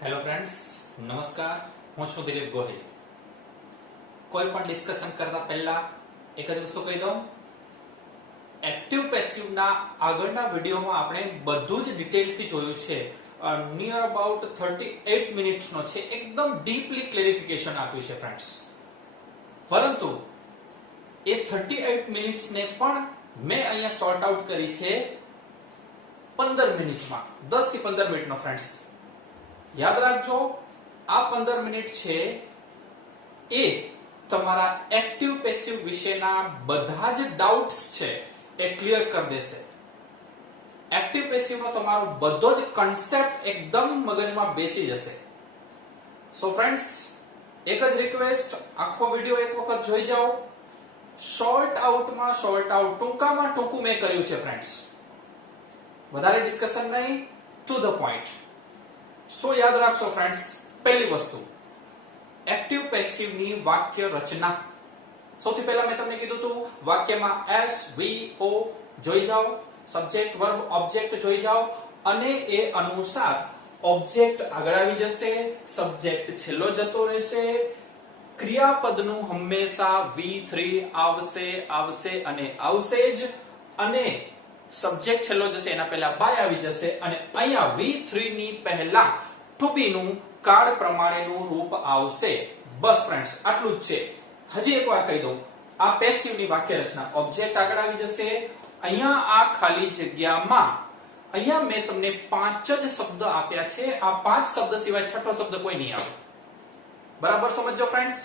Hello friends, નમસ્કાર. હું છું દિલીપ ગોહિલ. કોઈ પણ ડિસ્કશન કરતા પહેલા એક જ વસ્તુ કહી દઉં. એક્ટિવ પેસિવના આગળના વિડીયોમાં આપણે બધું જ ડિટેલથી જોયું છે. નિયર અબાઉટ 38 મિનિટ્સનો છે. એકદમ ડીપલી ક્લેરિફિકેશન આપ્યું છે ફ્રેન્ડ્સ. પરંતુ એ 38 મિનિટ્સને પણ મેં અહીંયા સોર્ટ આઉટ કરી છે 15 મિનિટમાં, 10 થી 15 મિનિટનો ફ્રેન્ડ્સ. યાદ રાખજો, આ 15 મિનિટ છે એ તમારા એક્ટિવ પેસિવ વિશેના બધા જ ડાઉટ્સ છે એ ક્લિયર કરી દેશે. એક્ટિવ પેસિવનો તમારો બધો જ કન્સેપ્ટ એકદમ મગજમાં બેસી જશે. સો ફ્રેન્ડ્સ, એક જ રિક્વેસ્ટ, આખો વિડિયો એક વખત જોઈ જાઓ. શોર્ટ આઉટમાં શોર્ટ આઉટ, ટૂંકામાં ટૂંકું મેં કર્યું છે ફ્રેન્ડ્સ. વધારે ડિસ્કશન નહીં, ટુ ધ પોઈન્ટ. સો યાદ રાખશો ફ્રેન્ડ્સ, પહેલી વસ્તુ, એક્ટિવ પેસિવની વાક્ય રચના. સૌથી પહેલા મેં તમને કીધું હતું વાક્યમાં એસ, વી, ઓ જોઈ જાઓ, સબ્જેક્ટ, વર્બ, ઓબ્જેક્ટ જોઈ જાઓ અને એ અનુસાર ઓબ્જેક્ટ આગળ આવી જશે, સબ્જેક્ટ છેલ્લો જતો રહેશે, ક્રિયાપદનું હંમેશા V3 આવશે અને આવશે જ, અને સબ્જેક્ટ છેલ્લો જશે એના પહેલા બાય આવી જશે, અને અહીંયા V3 ની પહેલા to be નું કાળ પ્રમાણેનું રૂપ આવશે. બસ ફ્રેન્ડ્સ, આટલું જ છે. હજી એક વાર કહી દઉં, આ પેસિવની વાક્ય રચના, ઓબ્જેક્ટ આગળ આવી જશે, અહીંયા આ ખાલી જગ્યામાં અહીંયા મેં તમને 5 જ શબ્દ આપ્યા છે. આ 5 શબ્દ સિવાય છઠ્ઠો શબ્દ કોઈ નહીં આવે. બરાબર સમજો ફ્રેન્ડ્સ.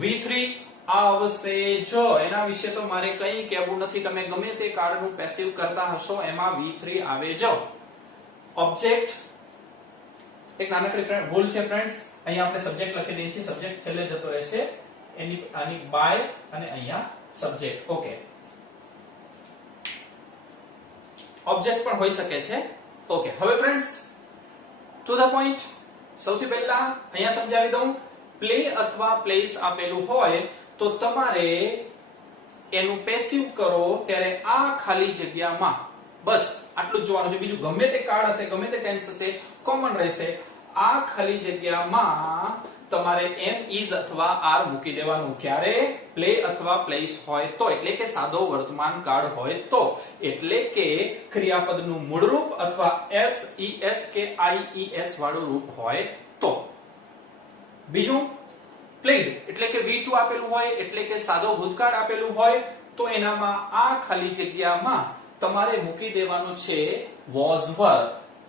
V3 આવશે જો, એના વિશે તો મારે કંઈ કહેવું નથી. તમે ગમે તે કાર્ડનું પેસિવ કરતા હશો એમાં V3 આવે જો. ઓબ્જેક્ટ, એક નાનકડી ભૂલ છે ફ્રેન્ડ્સ, અહીંયા આપણે સબ્જેક્ટ લખી દઈએ છીએ, સબ્જેક્ટ છેલ્લે જતો રહેશે, એની આની બાય અને અહીંયા સબ્જેક્ટ. ઓકે, ઓબ્જેક્ટ પણ હોઈ શકે છે. ઓકે, હવે ફ્રેન્ડ્સ ટુ ધ પોઈન્ટ. સૌથી પહેલા અહીંયા સમજાવી દઉં, પ્લે અથવા પ્લેસ આપેલું હોય તો તમારે એનું પેસિવ કરો ત્યારે આ ખાલી જગ્યામાં બસ આટલું જ જોવાનું છે. બીજું ગમે તે કાર્ડ હશે, ગમે તે ટેન્સ હશે, કોમન રહેશે. આ ખાલી જગ્યામાં તમારે એમ, ઇઝ અથવા આર મૂકી દેવાનું. ક્યારે? પ્લે અથવા પ્લેસ હોય તો, એટલે કે સાદો વર્તમાન કાળ હોય તો, એટલે કે ક્રિયાપદનું મૂળ રૂપ અથવા એસ, ઈએસ કે આઈઈએસ વાળું રૂપ હોય તો. બીજું, પ્લેડ એટલે કે V2 આપેલું હોય, એટલે કે સાદો ભૂતકાળ આપેલું હોય તો એનામાં આ ખાલી જગ્યામાં તમારે મૂકી દેવાનું છે was were.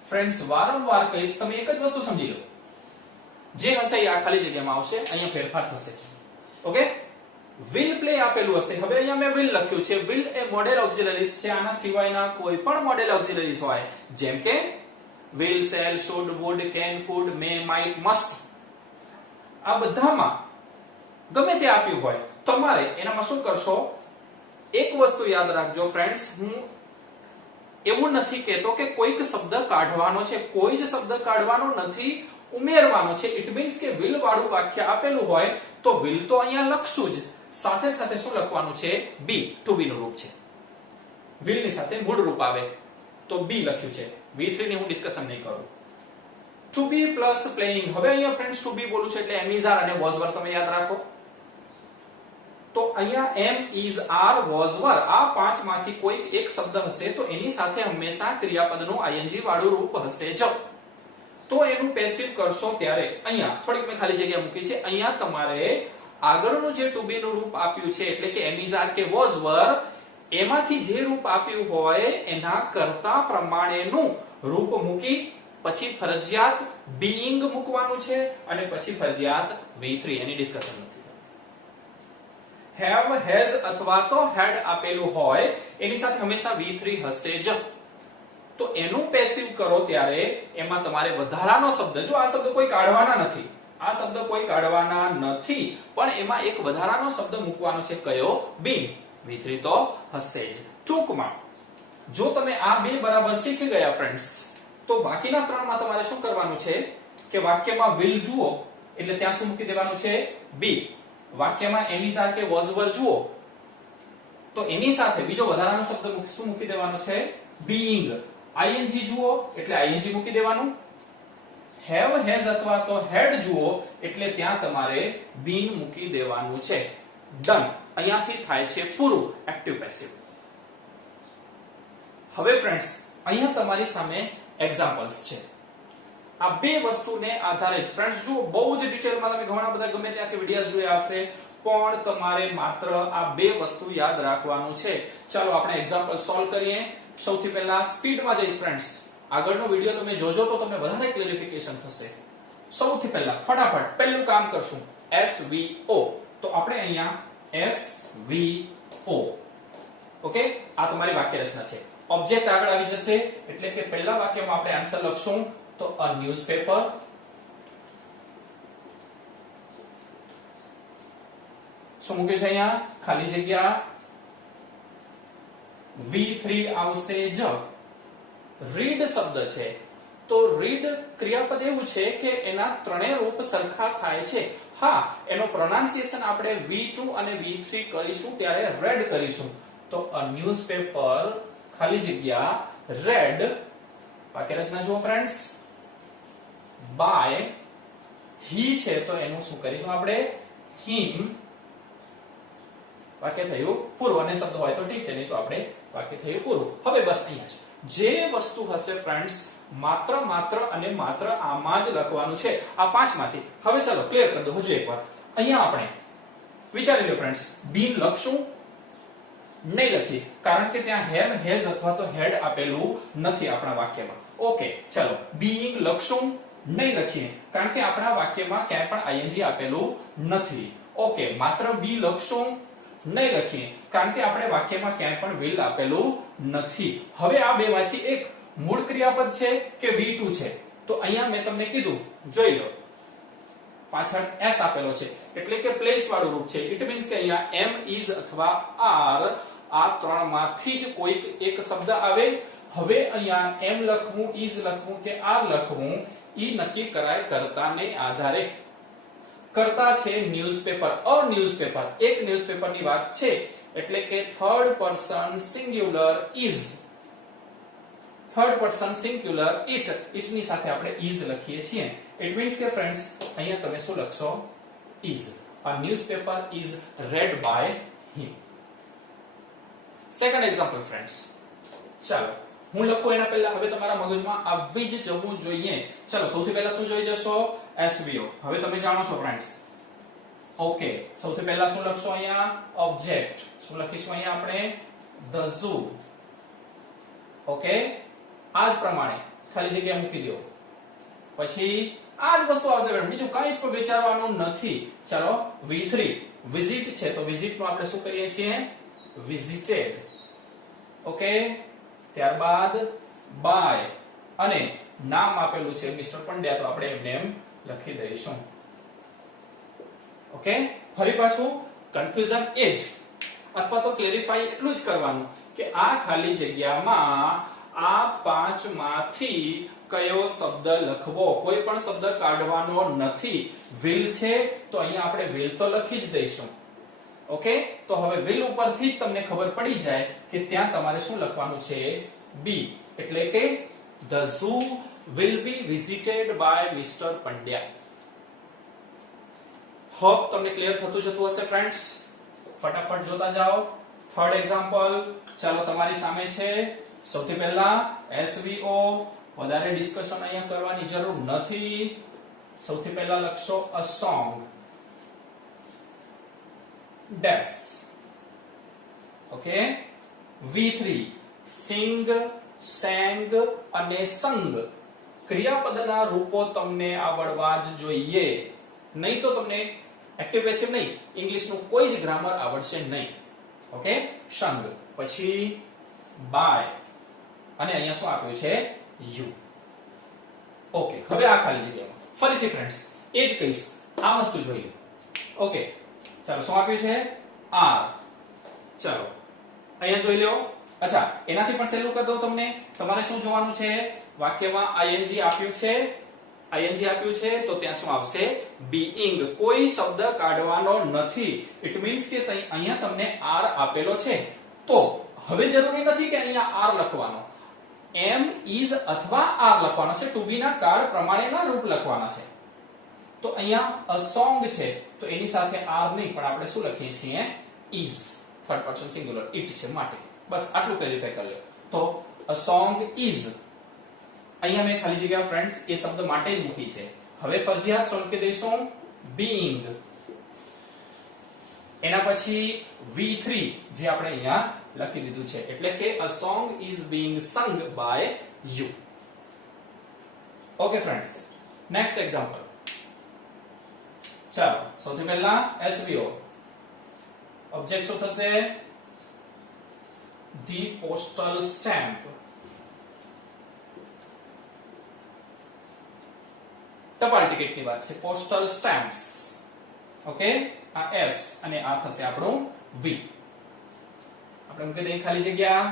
ફ્રેન્ડ્સ, વારંવાર કહીશ, તમે એક જ વસ્તુ સમજી લો, જે હશે એ આ ખાલી જગ્યામાં આવશે, અહીંયા ફેરફાર થશે. ઓકે, will play આપેલું હશે, હવે અહીંયા મેં will લખ્યું છે. will એ મોડેલ ઓક્સિલરીઝ છે. આના સિવાયના કોઈ પણ મોડેલ ઓક્સિલરીઝ હોય, જેમ કે will, shall, should, would, can, could, may, might, must, આ બધામાં ગમે તે આપ્યું હોય, તમારે એનામાં શું કરશો? એક વસ્તુ યાદ રાખજો ફ્રેન્ડ્સ, હું એવું નથી કહેતો કે કોઈક શબ્દ કાઢવાનો છે, કોઈ જ શબ્દ કાઢવાનો નથી, ઉમેરવાનો છે. ઇટ મીન્સ કે will વાળું વાક્ય આપેલું હોય તો will તો અહીંયા લખશું જ, સાથે સાથે શું લખવાનું છે? be, to be નું રૂપ છે. will ની સાથે મૂળ રૂપ આવે તો be લખ્યું છે. V3 ની હું ડિસ્કશન નહીં કરું. to be plus playing. હવે અહીંયા ફ્રેન્ડ્સ to be બોલું છું એટલે am, is, are અને was, were તમે યાદ રાખો. તો અહીંયા am, is, are, was, were આ પાંચમાંથી કોઈ એક શબ્દ હશે તો એની સાથે હંમેશા ક્રિયાપદનું ing વાળું રૂપ હશે જ. તો એનું પેસિવ કરશો ત્યારે અહીંયા થોડીક મેં ખાલી જગ્યા મૂકી છે. અહીંયા તમારે આગળનું જે to be નું રૂપ આપ્યું છે, એટલે કે am, is, are કે was, were, એમાંથી જે રૂપ આપ્યું હોય એના કરતા પ્રમાણેનું રૂપ મૂકી પછી ફરજિયાત being મૂકવાનું છે અને પછી ફરજિયાત V3. એની ડિસ્કશન નથી. have, has અથવા તો had આપેલું હોય એની સાથે હંમેશા V3 હશે જ. તો એનું પેસિવ કરો ત્યારે એમાં તમારે વધારાનો શબ્દ, જો આ શબ્દ કોઈ કાઢવાના નથી, આ શબ્દ કોઈ કાઢવાના નથી, પણ એમાં એક વધારાનો શબ્દ મૂકવાનો છે. કયો? been. V3 તો હશે જ. ટૂંકમાં જો તમે આ બે બરાબર શીખી ગયા ફ્રેન્ડ્સ, તો બાકીના ત્રણમાં તમારે શું કરવાનું છે કે વાક્યમાં will જુઓ એટલે ત્યાં શું મૂકી દેવાનું છે? be. વાક્યમાં am, is, are કે was, were જુઓ તો એની સાથે બીજો વધારાનો શબ્દ શું મૂકી દેવાનો છે? being. ing જુઓ એટલે ing મૂકી દેવાનું. હેવ હેઝ અથવા તો હેડ જુઓ એટલે ત્યાં તમારે બીન મૂકી દેવાનું છે. ડન. અહીંયાથી થાય છે પૂરું એક્ટિવ પેસિવ. હવે ફ્રેન્ડ્સ અહીંયા તમારી સામે એક્ઝામ્પલ્સ છે. આ બે વસ્તુને આધારે જ ફ્રેન્ડ્સ જુઓ, બહુ જ ડિટેલમાં તમે ઘણા બધા ગમે ત્યાંથી વિડિયોઝ જોયા હશે, પણ તમારે માત્ર આ બે વસ્તુ યાદ રાખવાનું છે. ચાલો આપણે એક્ઝામ્પલ સોલ્વ કરીએ. સૌથી પહેલા સ્પીડમાં જઈશ ફ્રેન્ડ્સ. આગળનો વિડિયો તમે જોજો તો તમને વધારે ક્લેરિફિકેશન થશે. સૌથી પહેલા ફટાફટ પહેલું કામ કરશું SVO. તો આપણે અહીંયા SVO. ઓકે, આ તમારી વાક્ય રચના છે. ઓબ્જેક્ટ આગળ આવી જશે એટલે કે પહેલા વાક્યમાં આપણે આન્સર લખશું તો અ ન્યૂઝપેપર. શું મૂક્યું છે અહીંયા? ખાલી જગ્યા V3 આવશે જ. રીડ શબ્દ છે તો રીડ ક્રિયાપદ એવું છે કે એના ત્રણેય રૂપ સરખા થાય છે. હા, એનો પ્રોનાઉન્સિએશન આપણે V2 અને V3 કરીશું ત્યારે રેડ કરીશું. તો અ ન્યૂઝપેપર ખાલી જગ્યા રેડ. વાક્ય રચના જુઓ ફ્રેન્ડ્સ. બાય હી છે તો એનું શું કરીશું આપણે? હિમ. વાક્ય થયું પૂરું. અને શબ્દ હોય તો ઠીક છે, નહીં તો આપણે વાક્ય થયું પૂરું. હવે બસ અહીંયા છે જે વસ્તુ હશે ફ્રેન્ડ્સ માત્ર અને માત્ર આમાં જ લખવાનું છે, આ પાંચમાંથી. હવે ચાલો ક્લિયર કરી દો હજુ એકવાર. અહીંયા આપણે વિચારી લો ફ્રેન્ડ્સ, બીન લખશું? નહીં લખી, કારણ કે ત્યાં હેવ હેઝ અથવા તો હેડ આપેલું નથી આપણા વાક્યમાં. ઓકે, ચાલો બીઇંગ લખશું? નહીં લખીએ, કારણ કે આપણા વાક્યમાં ક્યાંય પણ આઈએનજી આપેલું નથી. ઓકે, માત્ર બી લખશું? નહીં લખીએ, કારણ કે આપણે વાક્યમાં ક્યાંય પણ will આપેલું નથી. હવે આ બેમાંથી એક મૂળ ક્રિયાપદ છે કે V2 છે? તો અહીંયા મેં તમને કીધું, જોઈ લો, પાછળ s આપેલો છે એટલે કે પ્લેસ વાળું રૂપ છે. ઇટ મીન્સ કે અહીંયા am, is અથવા are આ ત્રણમાંથી જ કોઈક એક શબ્દ આવે. હવે અહીંયા am લખવું, is લખવું કે are લખવું ઈ નક્કી કરાય કર્તાને આધારે. કર્તા છે ન્યૂઝપેપર, અ ન્યૂઝપેપર, એક ન્યૂઝપેપરની વાત છે એટલે કે third person singular is. Third person singular it, it ની સાથે આપણે is લખીએ છીએ. ઇટ મીન્સ કે ફ્રેન્ડ્સ અહીંયા તમે શું લખશો? is. A newspaper is read by him. Second example friends. ચાલો હું લખું એના પહેલા હવે તમારા મગજમાં આવી જ જવું જોઈએ. ચાલો સૌથી પહેલા શું જોઈ જશો? SVO. હવે તમે જાણો છો ફ્રેન્ડ્સ. ઓકે, સૌથી પહેલા શું લખશો અહીંયા? ઓબ્જેક્ટ. શું લખીશું અહીંયા આપણે? the zoo. ઓકે, આ જ પ્રમાણે ખાલી જગ્યા મૂકી દો. પછી આ જ વસ્તુ આવશે, બીજું કંઈ પણ વિચારવાનું નથી. ચાલો V3 વિઝિટ છે તો વિઝિટ નું આપણે શું કરીએ છીએ? વિઝિટેડ. ઓકે, ત્યારબાદ બાય અને નામ આપેલું છે મિસ્ટર પંડ્યા તો આપણે એમને એમ લખી દઈશું. ઓકે, ફરી પાછું કન્ફ્યુઝન એ જ અથવા તો ક્લેરિફાઈ એટલું જ કરવાનું કે આ ખાલી જગ્યામાં આ પાંચમાંથી કયો શબ્દ લખવો, કોઈ પણ શબ્દ કાઢવાનો નથી. will છે તો અહીંયા આપણે will તો લખી જ દઈશું. ઓકે, તો હવે will ઉપરથી જ તમને ખબર પડી જાય કે ત્યાં તમારે શું લખવાનું છે? b. એટલે કે the zoo will be visited by Mr. Pandya. Hope તમને ક્લિયર થતું જતું હશે ફ્રેન્ડ્સ. ફટાફટ જોતા જાઓ. થર્ડ એક્ઝામ્પલ ચાલો તમારી સામે છે. સૌથી પહેલા SVO, વધારે ડિસ્કશન અહીંયા કરવાની જરૂર નથી. સૌથી પહેલા લખશો a song dash. Okay, V3 sing, sang અને sung. ક્રિયાપદના રૂપો તમને આવડવા જ જોઈએ, નહીં તો તમને એક્ટિવ પેસિવ નહીં, ઇંગ્લિશનું કોઈ જ ગ્રામર આવડશે નહીં. ઓકે, sung પછી by અને અહીંયા શું આપ્યું છે? you. ઓકે, હવે આ ખાલી જગ્યામાં ફરીથી ફ્રેન્ડ્સ એ જ કહીશ, આ વસ્તુ જોઈ લો. ઓકે, ચાલો શું આપ્યું છે? are. ચાલો અહીંયા જોઈ લો. અચ્છા, એનાથી પણ સહેલું કરી દઉં તમને. તમારે શું જોવાનું છે? વાક્યમાં ing આપ્યું છે, ing આપ્યું છે તો ત્યાં શું આવશે? being. કોઈ શબ્દ કાઢવાનો નથી. ઇટ મીન્સ કે અહીંયા તમને are આપેલો છે તો હવે જરૂરી નથી કે અહીંયા are લખવાનો. એમ ઇઝ અથવા આર લખવાનો છે, ટુ બી ના કાળ પ્રમાણેના રૂપ લખવાના છે. તો અહીંયા અ સોંગ છે તો એની સાથે આર નહીં પણ આપણે શું લખીએ છીએ is, third person singular it છે માટે. બસ આટલું ક્લેરિફાઈ કરી લો. તો અ સોંગ ઇઝ, અહીંયા મેં ખાલી જગ્યા ફ્રેન્ડ્સ એ શબ્દ માટે જ મૂકી છે. હવે ફરજિયાત શું લખી દઈશું બીઇંગ, એના પછી V3 જે આપણે અહીંયા લખી દીધું છે, એટલે કે a song is being sung by you. Okay friends, next example. ચાલો સૌથી પહેલા SVO, ઓબ્જેક્ટ શું થશે the postal stamp. ટપાલ ટિકિટની વાત છે, પોસ્ટલ સ્ટેમ્પ્સ. ઓકે, આ S અને આ થશે આપણું V. આપણે મૂકી દઈએ ખાલી જગ્યા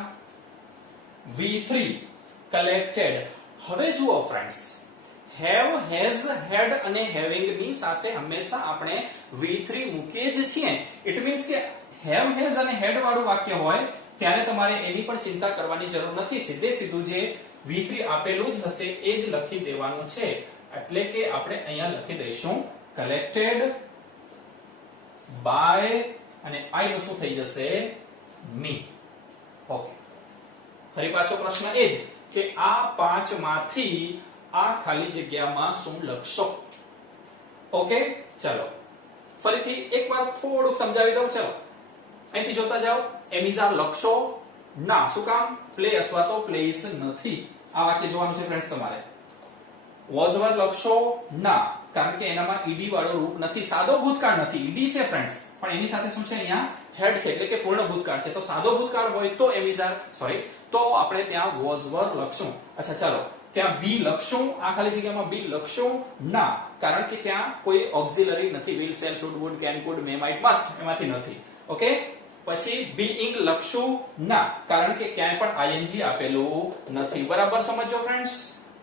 V3 કલેક્ટેડ. હવે જુઓ ફ્રેન્ડ્સ, હેવ, હેઝ, હેડ અને હેવિંગ ની સાથે હંમેશા આપણે V3 મૂકીએ જ છીએ. ઇટ મીન્સ કે હેવ, હેઝ અને હેડ વાળું વાક્ય હોય ત્યારે તમારે એની પણ ચિંતા કરવાની જરૂર નથી. સીધે સીધું જે V3 આપેલું જ હશે એ જ લખી દેવાનું છે. એટલે કે આપણે અહીંયા લખી દઈશું કલેક્ટેડ બાય અને આઈ નું શું થઈ જશે મી. ઓકે, ફરી પાછો પ્રશ્ન એ જ કે આ પાંચમાંથી આ ખાલી જગ્યામાં શું લખશો. ઓકે, ચલો ફરીથી એકવાર થોડુંક સમજાવી દઉં. ચલો અહીંથી જોતા જાઓ. એમિઝાર લખશો ના, શું કામ? પ્લે અથવા તો પ્લેસ નથી. આ વાક્ય જોવાનું છે ફ્રેન્ડ્સ તમારે. વોઝ વર લખશો ના, કારણ કે એનામાં ઈડી વાળું રૂપ નથી, સાદો ભૂતકાળ નથી. ઈડી છે ફ્રેન્ડ્સ, પણ એની સાથે શું છે અહીંયા હેડ છે, એટલે કે પૂર્ણ ભૂતકાળ છે. તો સાદો ભૂતકાળ હોય તો એમિઝાર તો આપણે ત્યાં વોઝ વર લખશું. અચ્છા ચાલો, ત્યાં બી લખશું, આ ખાલી જગ્યામાં બી લખશું ના, કારણ કે ત્યાં કોઈ ઓક્સિલરી નથી. Will, shall, should, would, can, could, may, might, must એમાંથી નથી. ઓકે, પછી બીઇંગ લખશું ના, કારણ કે ક્યાંય પણ આઈએનજી આપેલું નથી. બરાબર સમજો ફ્રેન્ડ્સ.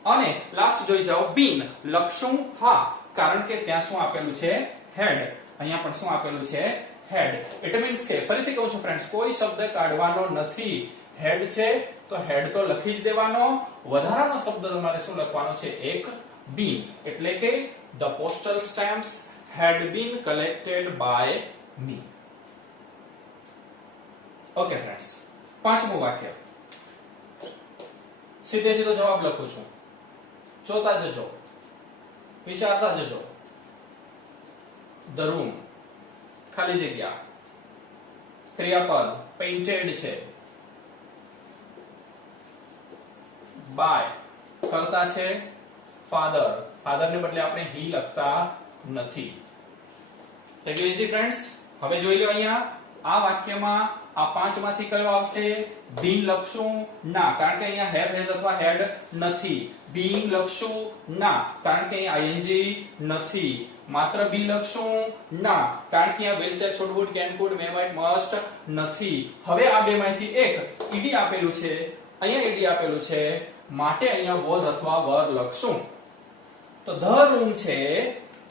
અને લાસ્ટ જોઈ જાઓ, બીન લખશું હા, કારણ કે ત્યાં શું આપેલું છે હેડ. અહીંયા પણ શું આપેલું છે હેડ. ઇટ મીન્સ કે ફરીથી કહું છું ફ્રેન્ડ્સ, કોઈ શબ્દ કાઢવાનો નથી. હેડ છે તો હેડ તો લખી જ દેવાનો. વધારાનો શબ્દ તમારે શું લખવાનો છે એક બીન. એટલે કે the postal stamps had been collected by me. Okay friends, પાંચમું વાક્ય. સીધે સીધો જવાબ લખું છું, જોતા જજો, વિચારતા જજો. ધ રૂમ ખાલી જગ્યા, ક્રિયાપદ પેઇન્ટેડ છે, બાય કરતા છે ફાધર, ફાધર ને બદલે આપણે હી લખતા નથી. Easy friends. હવે જોઈ લો અહીંયા આ વાક્યમાં આ પાંચમાંથી કયો આવશે? બીન લખશું ના, કારણ કે અહીંયા હેવ, હેઝ અથવા હેડ નથી. બીઇંગ લખશું ના, કારણ કે અહીંયા આઈએનજી નથી. માત્ર બી લખશું ના, કારણ કે અહીંયા will, shall, should, would, can, could, may, might, must નથી. હવે આ બેમાંથી એક ઈડી આપેલું છે, અહીંયા ઈડી આપેલું છે, માટે અહીંયા વોઝ અથવા વર લખશું. તો ધ રૂમ છે,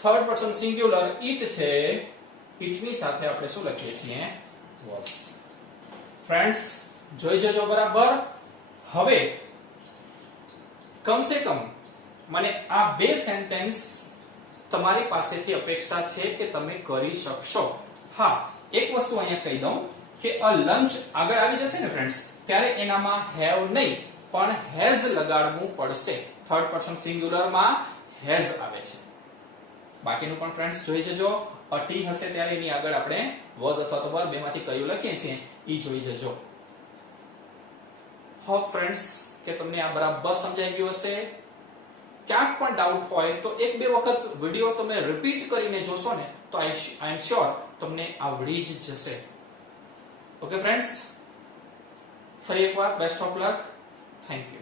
થર્ડ પર્સન સિંગ્યુલર, ઇટ છે, ઇટની સાથે આપણે શું લખીએ છીએ વોઝ. ફ્રેન્ડ્સ જોઈ જજો બરાબર. હવે કમસે કમ મને આ બે સેન્ટેન્સ તમારી પાસેથી અપેક્ષા છે કે તમે કરી શકશો. હા, એક વસ્તુ અહીંયા કહી દઉં કે અ લંચ આગળ આવી જશે ને ફ્રેન્ડ્સ, ત્યારે એનામાં હેવ નહીં પણ હેઝ લગાડવું પડશે. થર્ડ પર્સન સિંગ્યુલરમાં હેઝ આવે છે. બાકીનું પણ ફ્રેન્ડ્સ જોઈ જજો. અ ટી હશે ત્યારે એની આગળ આપણે વોઝ અથવા તો વર બેમાંથી કયું લખીએ છીએ ઈ જોઈ જજો. હોપ ફ્રેન્ડ્સ કે તમને આ બરાબર સમજાઈ ગયું હશે. ક્યાંક પણ ડાઉટ હોય તો એક બે વખત વિડિયો તમે રિપીટ કરીને જોશો ને તો આઈ એમ શ્યોર તમને આવડી જ જશે. ઓકે ફ્રેન્ડ્સ, ફરી એકવાર best of luck. Thank you.